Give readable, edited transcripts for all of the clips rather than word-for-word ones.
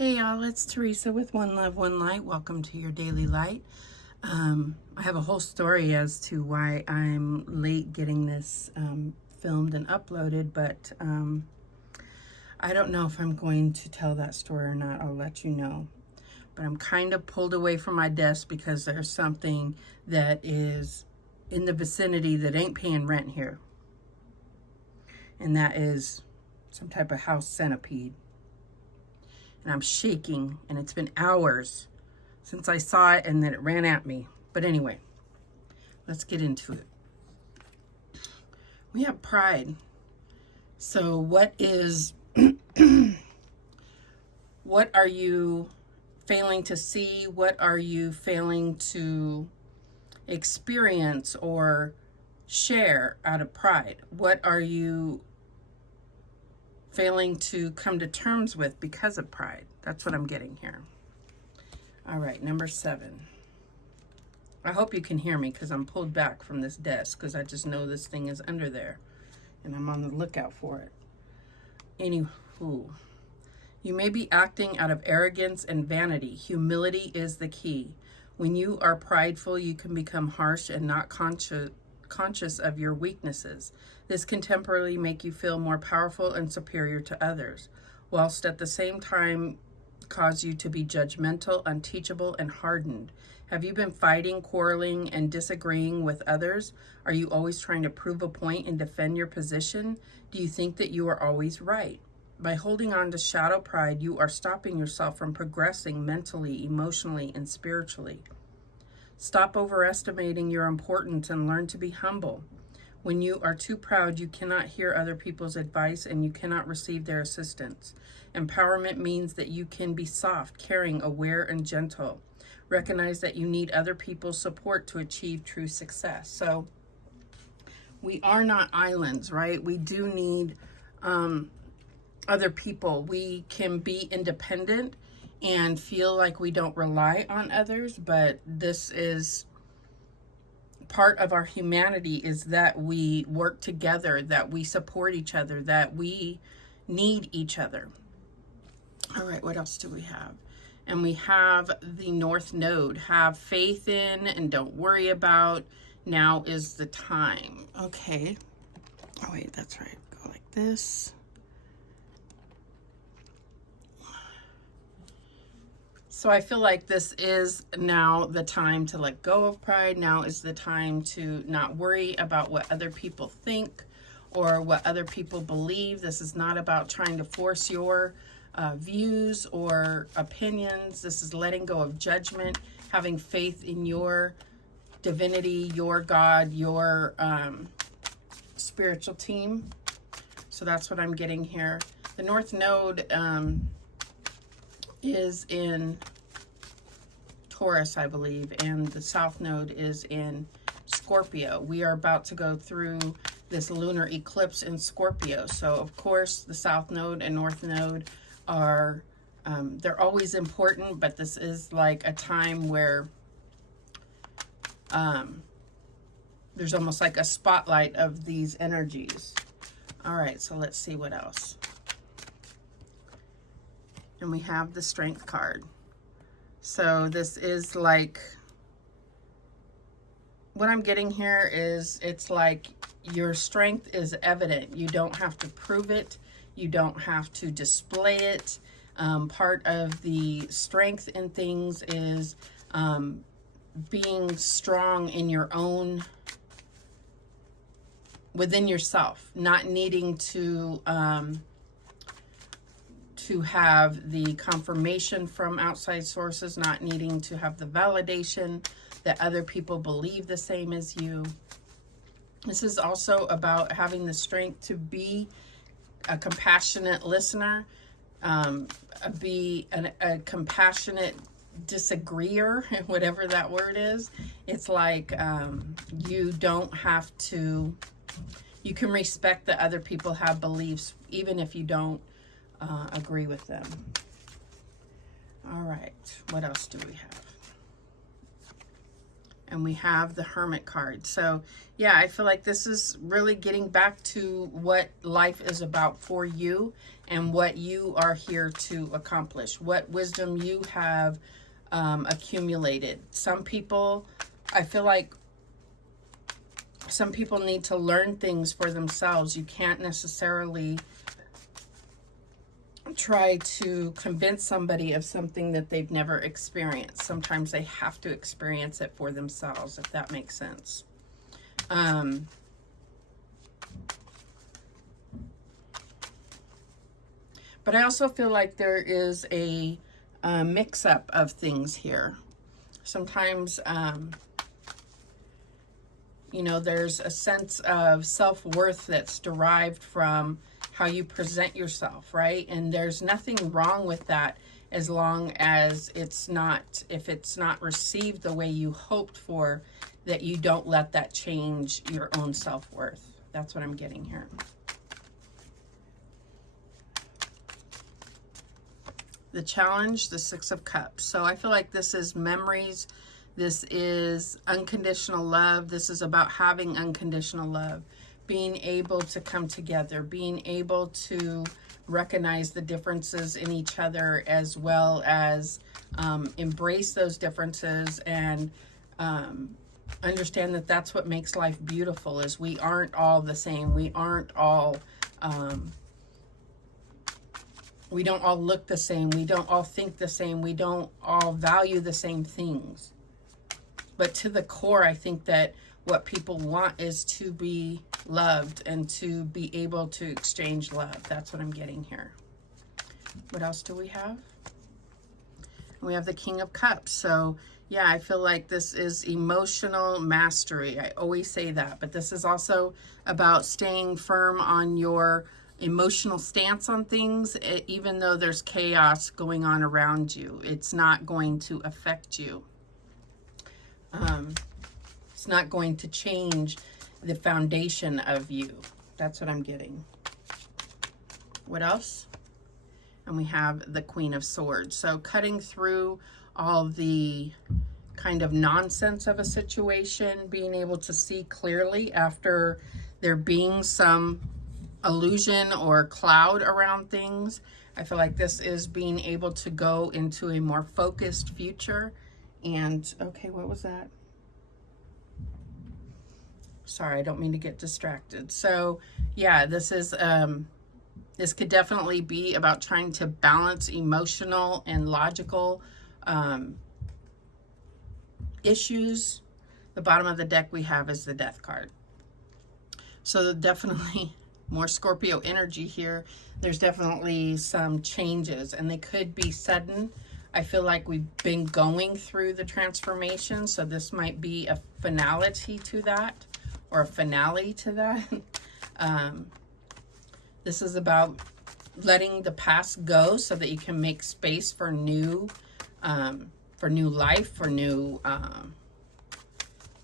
Hey y'all, it's Teresa with One Love, One Light. Welcome to your daily light. I have a whole story as to why I'm late getting this filmed and uploaded, but I don't know if I'm going to tell that story or not. I'll let you know. But I'm kind of pulled away from my desk because there's something that is in the vicinity that ain't paying rent here. And that is some type of house centipede. And I'm shaking, and it's been hours since I saw it, and then it ran at me. But anyway, let's get into it. We have pride. So what is, what are you failing to see? What are you failing to experience or share out of pride? What are you failing to come to terms with because of pride? That's what I'm getting here. All right, number 7. I hope you can hear me because I'm pulled back from this desk because I just know this thing is under there and I'm on the lookout for it. Anywho, you may be acting out of arrogance and vanity. Humility is the key. When you are prideful, you can become harsh and not conscious of your weaknesses. This can temporarily make you feel more powerful and superior to others, whilst at the same time cause you to be judgmental, unteachable, and hardened. Have you been fighting, quarreling, and disagreeing with others? Are you always trying to prove a point and defend your position? Do you think that you are always right? By holding on to shadow pride, you are stopping yourself from progressing mentally, emotionally, and spiritually. Stop overestimating your importance and learn to be humble. When you are too proud, you cannot hear other people's advice and you cannot receive their assistance. Empowerment means that you can be soft, caring, aware, and gentle. Recognize that you need other people's support to achieve true success. So we are not islands, right? We do need other people. We can be independent and feel like we don't rely on others, but this is part of our humanity, is that we work together, that we support each other, that we need each other. All right, what else do we have? And we have the North Node. Have faith in and don't worry about. Now is the time. Okay. Oh wait, that's right. Go like this. So I feel like this is now the time to let go of pride. Now is the time to not worry about what other people think or what other people believe. This is not about trying to force your views or opinions. This is letting go of judgment, having faith in your divinity, your God, your spiritual team. So that's what I'm getting here. The North Node is in Taurus, I believe, and the South Node is in Scorpio. We are about to go through this lunar eclipse in Scorpio. So, of course, the South Node and North Node are, they're always important, but this is like a time where there's almost like a spotlight of these energies. All right, so let's see what else. And we have the Strength card. So this is like, what I'm getting here is, it's like your strength is evident. You don't have to prove it. You don't have to display it. Part of the strength in things is being strong in your own, within yourself, not needing to have the confirmation from outside sources, not needing to have the validation that other people believe the same as you. This is also about having the strength to be a compassionate listener, be a compassionate disagreeer, whatever that word is. It's like you don't have to, you can respect that other people have beliefs, even if you don't agree with them. All right, what else do we have? And we have the Hermit card. So yeah, I feel like this is really getting back to what life is about for you and what you are here to accomplish, what wisdom you have accumulated. Some people, I feel like some people need to learn things for themselves. You can't necessarily try to convince somebody of something that they've never experienced. Sometimes they have to experience it for themselves, if that makes sense. But I also feel like there is a mix-up of things here. Sometimes, you know, there's a sense of self-worth that's derived from how you present yourself, right? And there's nothing wrong with that as long as it's not, if it's not received the way you hoped for, that you don't let that change your own self-worth. That's what I'm getting here. The challenge, the Six of Cups. So I feel like this is memories. This is unconditional love. This is about having unconditional love. Being able to come together, being able to recognize the differences in each other, as well as embrace those differences and understand that that's what makes life beautiful, is we aren't all the same. We aren't all, we don't all look the same. We don't all think the same. We don't all value the same things. But to the core, I think that what people want is to be loved and to be able to exchange love. That's what I'm getting here. What else do we have? We have the King of Cups. So yeah, I feel like this is emotional mastery. I always say that, but this is also about staying firm on your emotional stance on things. Even though there's chaos going on around you, it's not going to affect you. It's not going to change the foundation of you. That's what I'm getting. What else? And we have the Queen of Swords. So cutting through all the kind of nonsense of a situation, being able to see clearly after there being some illusion or cloud around things. I feel like this is being able to go into a more focused future. And okay, what was that? Sorry, I don't mean to get distracted. So yeah, this is this could definitely be about trying to balance emotional and logical issues. The bottom of the deck we have is the Death card. So definitely more Scorpio energy here. There's definitely some changes, and they could be sudden. I feel like we've been going through the transformation, so this might be a finality to that, or a finale to that. This is about letting the past go so that you can make space for new life, for new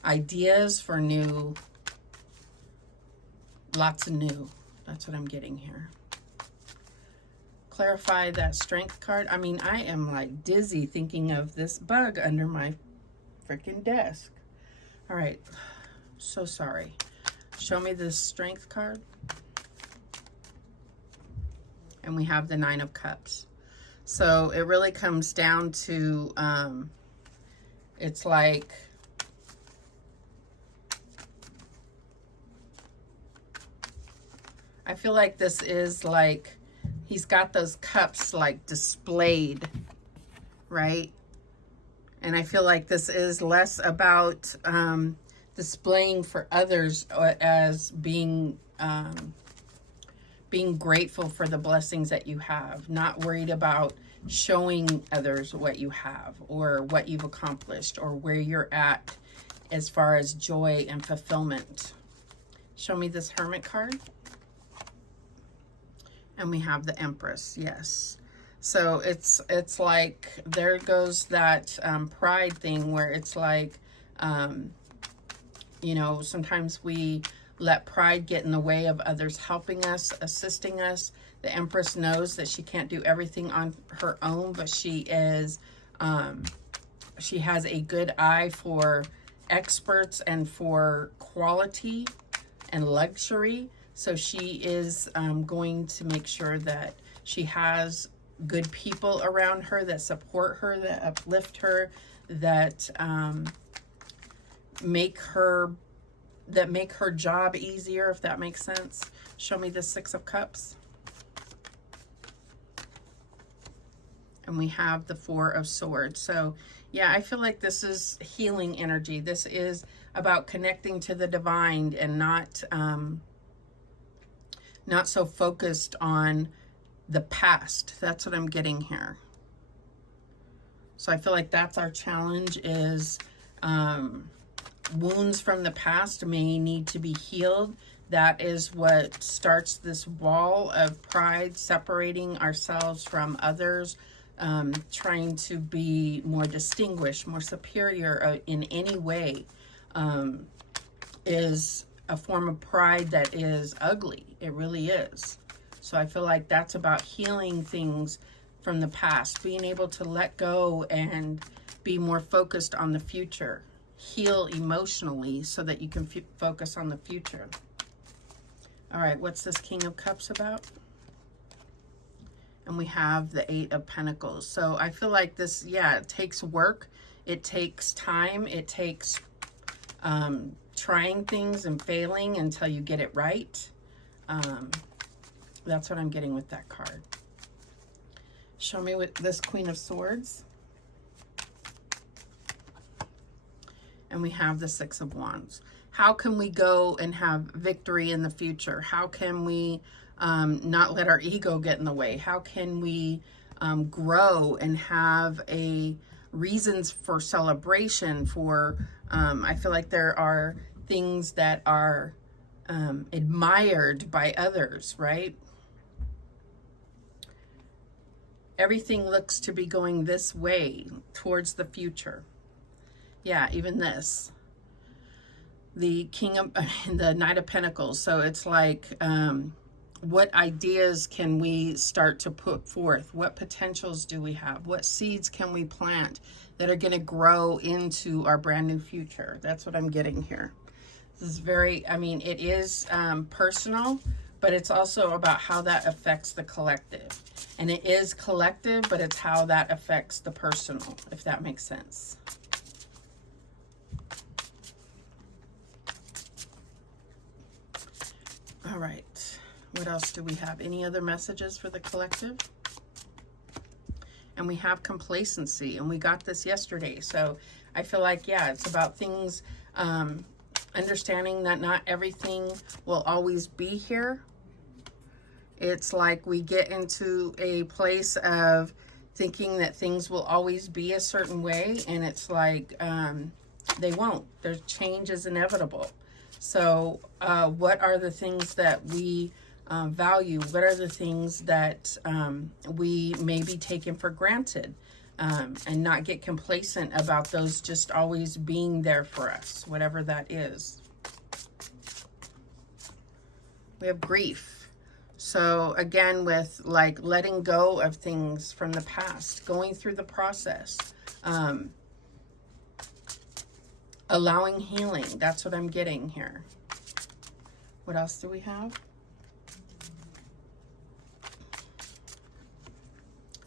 ideas, for new, lots of new. That's what I'm getting here. Clarify that Strength card. I mean, I am like dizzy thinking of this bug under my freaking desk. All right. So sorry. Show me this Strength card. And we have the Nine of Cups. So it really comes down to, it's like, I feel like this is like, he's got those cups like displayed, right? And I feel like this is less about displaying for others as being grateful for the blessings that you have, not worried about showing others what you have or what you've accomplished or where you're at as far as joy and fulfillment. Show me this Hermit card. And we have the Empress, yes. So it's like, there goes that pride thing where it's like, you know, sometimes we let pride get in the way of others helping us, assisting us. The Empress knows that she can't do everything on her own, but she is, she has a good eye for experts and for quality and luxury. So she is going to make sure that she has good people around her that support her, that uplift her, that make her job easier, if that makes sense. Show me the Six of Cups. And we have the Four of Swords. So yeah, I feel like this is healing energy. This is about connecting to the divine and not so focused on the past. That's what I'm getting here. So I feel like that's our challenge, is wounds from the past may need to be healed. That is what starts this wall of pride, separating ourselves from others, trying to be more distinguished, more superior in any way, is a form of pride that is ugly. It really is. So I feel like that's about healing things from the past, being able to let go and be more focused on the future. Heal emotionally so that you can focus on the future. All right, what's this King of Cups about? And we have the Eight of Pentacles. So I feel like this, yeah, it takes work. It takes time. It takes trying things and failing until you get it right. That's what I'm getting with that card. Show me with this Queen of Swords. And we have the Six of Wands. How can we go and have victory in the future? How can we not let our ego get in the way? How can we grow and have reasons for celebration, for I feel like there are things that are admired by others, right? Everything looks to be going this way towards the future. Yeah, even this. The the Knight of Pentacles. So it's like, what ideas can we start to put forth? What potentials do we have? What seeds can we plant that are going to grow into our brand new future? That's what I'm getting here. This is very, I mean, it is personal, but it's also about how that affects the collective. And it is collective, but it's how that affects the personal, if that makes sense. All right, what else do we have? Any other messages for the collective? And we have complacency, and we got this yesterday. So I feel like, yeah, it's about things, understanding that not everything will always be here. It's like we get into a place of thinking that things will always be a certain way, and it's like they won't. Their change is inevitable. So what are the things that we value? What are the things that we may be taken for granted, and not get complacent about those just always being there for us, whatever that is. We have grief. So again, with like letting go of things from the past, going through the process, allowing healing. That's what I'm getting here. What else do we have?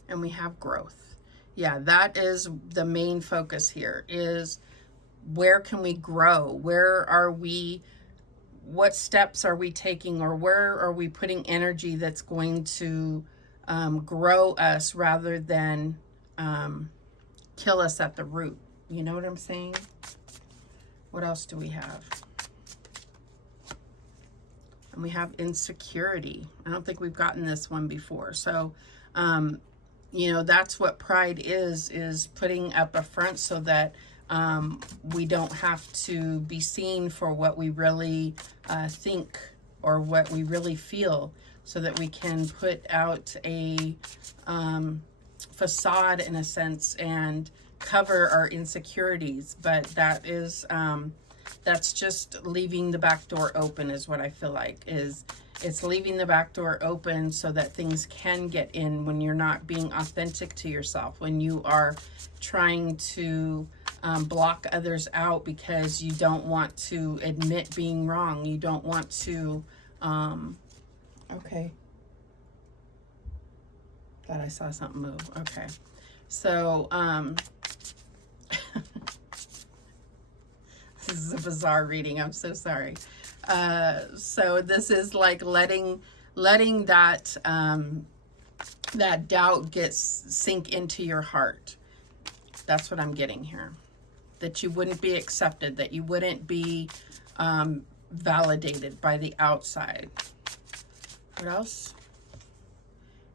And we have growth. Yeah, that is the main focus here, is where can we grow? Where are we? What steps are we taking, or where are we putting energy that's going to grow us rather than kill us at the root? You know what I'm saying? What else do we have? And we have insecurity. I don't think we've gotten this one before. So, you know, that's what pride is putting up a front so that we don't have to be seen for what we really think or what we really feel, so that we can put out a facade, in a sense, and cover our insecurities. But that is that's just leaving the back door open, is what I feel like. It's leaving the back door open so that things can get in when you're not being authentic to yourself, when you are trying to block others out because you don't want to admit being wrong. You don't want to, okay. Thought I saw something move. Okay. So, this is a bizarre reading. I'm so sorry. So this is like letting that, that doubt sink into your heart. That's what I'm getting here. That you wouldn't be accepted, that you wouldn't be validated by the outside. What else?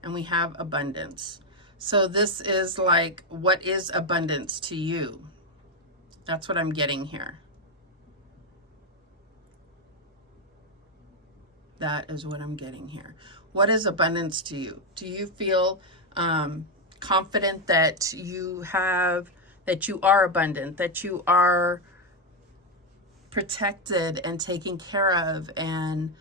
And we have abundance. So this is like, what is abundance to you? That's what I'm getting here. That is what I'm getting here. What is abundance to you? Do you feel confident that you are abundant, that you are protected and taken care of? And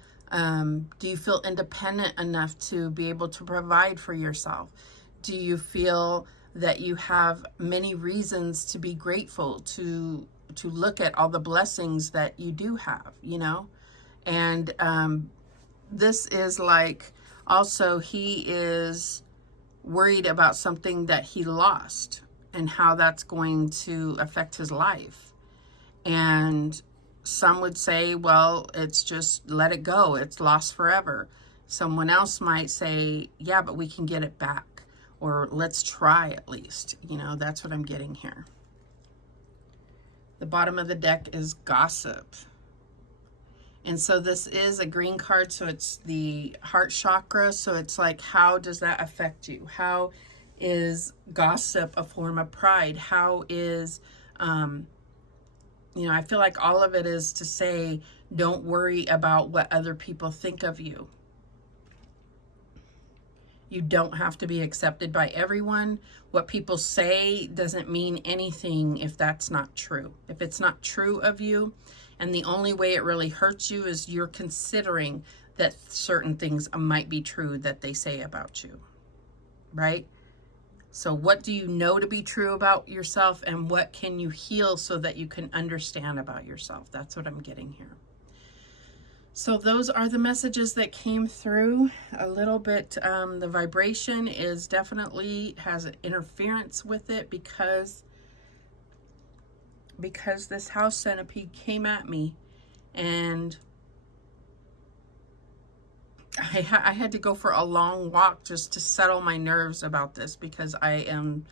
do you feel independent enough to be able to provide for yourself? Do you feel that you have many reasons to be grateful, to look at all the blessings that you do have, you know? And this is like, also he is worried about something that he lost and how that's going to affect his life. And some would say, well, it's just let it go. It's lost forever. Someone else might say, yeah, but we can get it back. Or let's try at least. You know, that's what I'm getting here. The bottom of the deck is gossip. And so this is a green card, so it's the heart chakra. So it's like, how does that affect you? How is gossip a form of pride? How is, you know, I feel like all of it is to say, don't worry about what other people think of you. You don't have to be accepted by everyone. What people say doesn't mean anything if that's not true. If it's not true of you, and the only way it really hurts you is you're considering that certain things might be true that they say about you, right? So what do you know to be true about yourself, and what can you heal so that you can understand about yourself? That's what I'm getting here. So those are the messages that came through. A little bit, the vibration is definitely has an interference with it because this house centipede came at me, and I had to go for a long walk just to settle my nerves about this, because I'm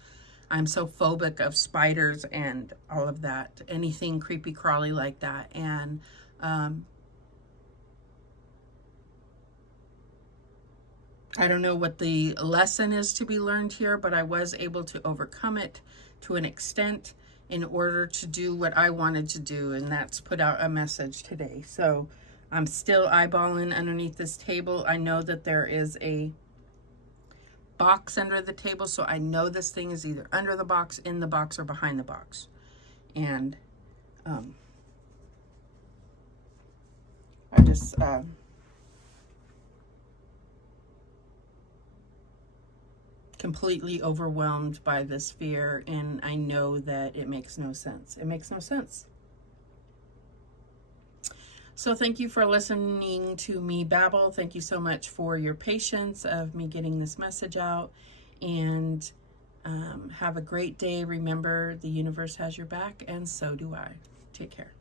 so phobic of spiders and all of that, anything creepy crawly like that. And I don't know what the lesson is to be learned here, but I was able to overcome it to an extent in order to do what I wanted to do, and that's put out a message today. So I'm still eyeballing underneath this table. I know that there is a box under the table, so I know this thing is either under the box, in the box, or behind the box. And I just completely overwhelmed by this fear, and I know that it makes no sense. It makes no sense. So thank you for listening to me babble. Thank you so much for your patience of me getting this message out, and have a great day. Remember, the universe has your back, and so do I. Take care.